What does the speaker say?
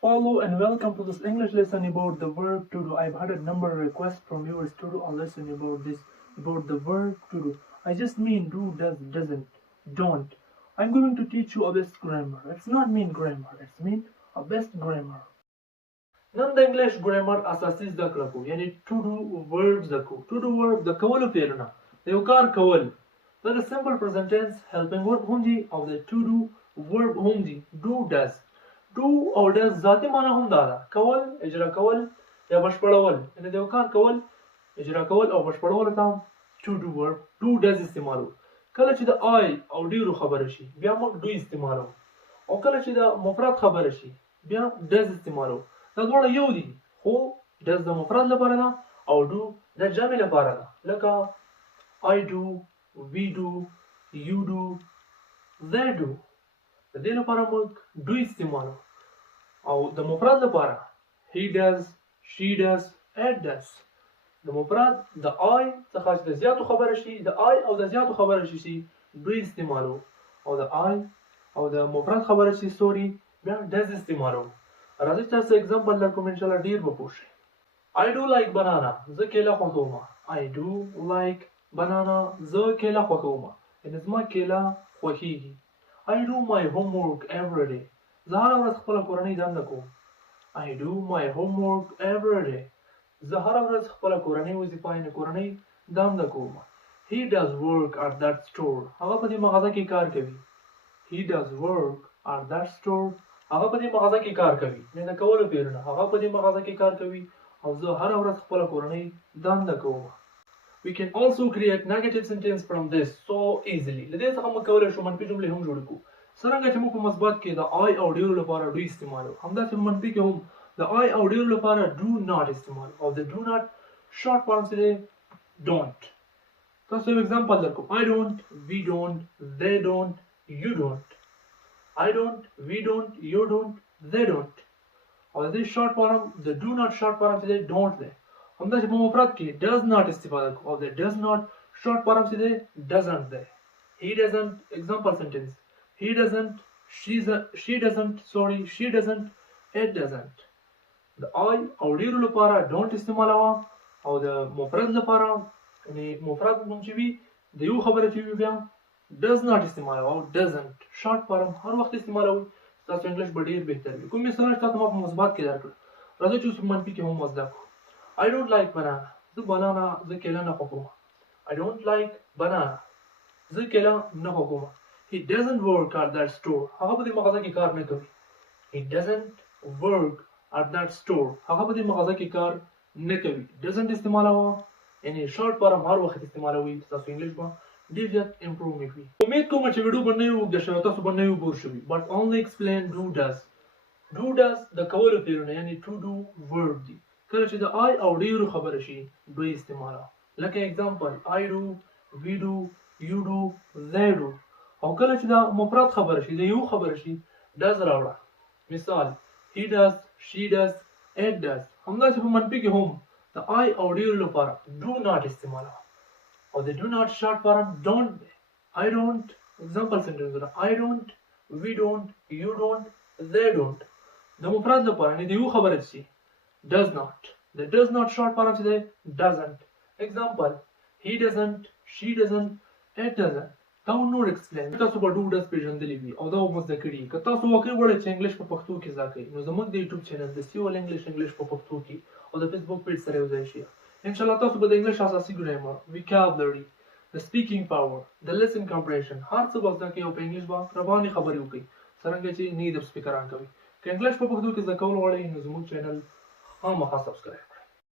Follow and welcome to this English lesson about the verb to do. I've had a number of requests from viewers to do a lesson about about the verb to do. I just mean do, does, doesn't, don't. I'm going to teach you a best grammar. It's not mean grammar, it's mean a best grammar. نن د انګلیش ګرامر اساسي زده کړه کوو یعنی to do verb زده کوو to do verb د کولو فعلونه د یو کار کول دا د simple present tense helping verb هم دي او د to do verb هم دي do does do او does ذاتي معنی هم دا ده کول اجرا کول یا بشپړول یعنی د یو کار کول اجرا کول او بشپړول ته to do verb do does استعمالو کله چې د I او ډیرو خبره شي بیا موږ do استعمالو او کله چې د مفرد خبره شي بیا does استعمالو دا دواړه یو دي خو does د مفرد لپاره ده او do د جمع لپاره ده لکه I do, we do, you do, they do د دې لپاره موږ do استعمالو او د مفرد لپاره he does, she does, it does د مفرد د I څخه چې د زیاتو خبره شي د I او د زیاتو خبره شي do استعمالو او د I او د مفرد خبره شي سوري بیا does استعمالو راځي تاسو اگزامپل درکوم ان شاء الله ډیر به پوه شئ I do like banana زه کیله خوښوم I do like banana زه کیله خوښوم ان زما کیله خوښیږي I do my homework every day زه هره ورځ خپله کورنۍ دنده کوم I do my homework every day زه هره ورځ خپله کورنۍ وظیفه یعنې کورنۍ دنده کوم He does work at that store هغه په دې مغازه کې کار کوي He does work at that store هغه په دې مغازه کې کار کوي نه د کولو فعلونه هغه په دې مغازه کې کار کوي او زه هره ورځ خپله کورنۍ دنده کوم We can also create negative sentence from this so easily له دې څخه موږ کولی شو منفي جملې هم جوړې کړو څرنګه چې موږ په مثبت کې د I او ډیرو لپاره do استعمالو همداسې په منفي کې هم د I او ډیرو لپاره do not استعمالو او د do not short form څه دی don't تاسو یو اگزامپل درکوم I don't, we don't, they don't, you don't I don't, we don't, you don't, they don't او د دې short form د do not short form څه دی don't دی همداسې په مفرد کې does not استفاده کوو او د does not short form څه دی doesn't دی he doesn't example sentence he doesn't she doesn't it doesn't د I او ډیرو لپاره don't استعمالوه او د مفرد لپاره یعنی مفرد نوم چې وي د یو خبره چې وي بیا does not استعمالوه او doesn't short form هر وخت استعمالوي تاسو انګلیش به ډیر بهتر وي کوم مثال تاسو ما په مثبت کې درکړ راځئ چې اوس منفي کې هم زده کړو I don't like banana زه بنانا زه کیله نه خوښوم I don't like banana زه کیله نه خوښوم He doesn't work at that store هغه په دې مغازه کې کار نه کوي He doesn't work at that store هغه په دې مغازه کې کار نه کوي doesn't استعمالوه یعنی شارټ فارم هر وخت استعمالوي تاسو انګلیش به ډیر زیات امپروو وکړي امید کوم چې ویډیو باندې وګورئ شوی تاسو باندې وګور شوی but only explain do does د کولو فعلونه یعنی to do verb دي کله چې د I او ډیرو خبره شي do استعماله لکه اگزامپل I do we do you do they do او کله چې د مفرد خبره شي د یو خبره شي does راوړه مثال he does she does it does همداسې په منفي کې هم د I او ډیرو لپاره do not استعماله او د do not short form don't I don't example sentence I don't we don't you don't they don't د مفرد لپاره نه د یو خبره شي does not the does not short form څه دی doesn't example he doesn't she doesn't it doesn't دا نور explain تاسو به do does پیژندلی وي او دا مو زده کړي که تاسو واقعي غواړئ چې انګلیش په پښتو کې زده کړئ نو زموږ د یوټیوب چینل د سیول انګلیش په پښتو کې او د فیسبوک پیج سره یوځای شئ ان شاء الله تاسو به د انګلیش اساسي ګرامر vocabulary the speaking power the listening comprehension هر څه به زده کړئ او په انګلیش به روانې خبرې وکړئ څرنګه چې نیټیو سپیکران کوي که انګلیش په پښتو کې زده کول غواړئ نو زموږ چینل خامخا سبسکرایب